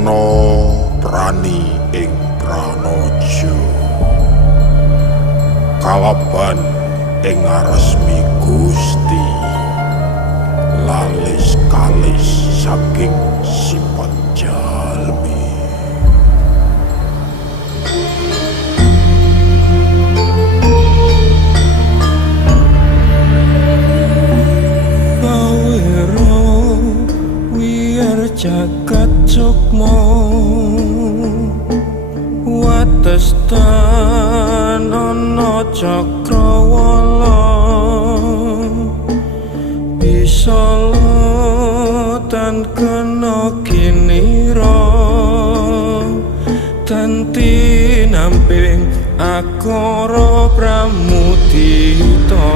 ana prani ing pranaja kalaban ing ngaresmi Gusti lalis kalis saking sifat jalmi. Jagat sukma watestan ana cakrawala bisala tan kena kinira tanti namping akara pramudita.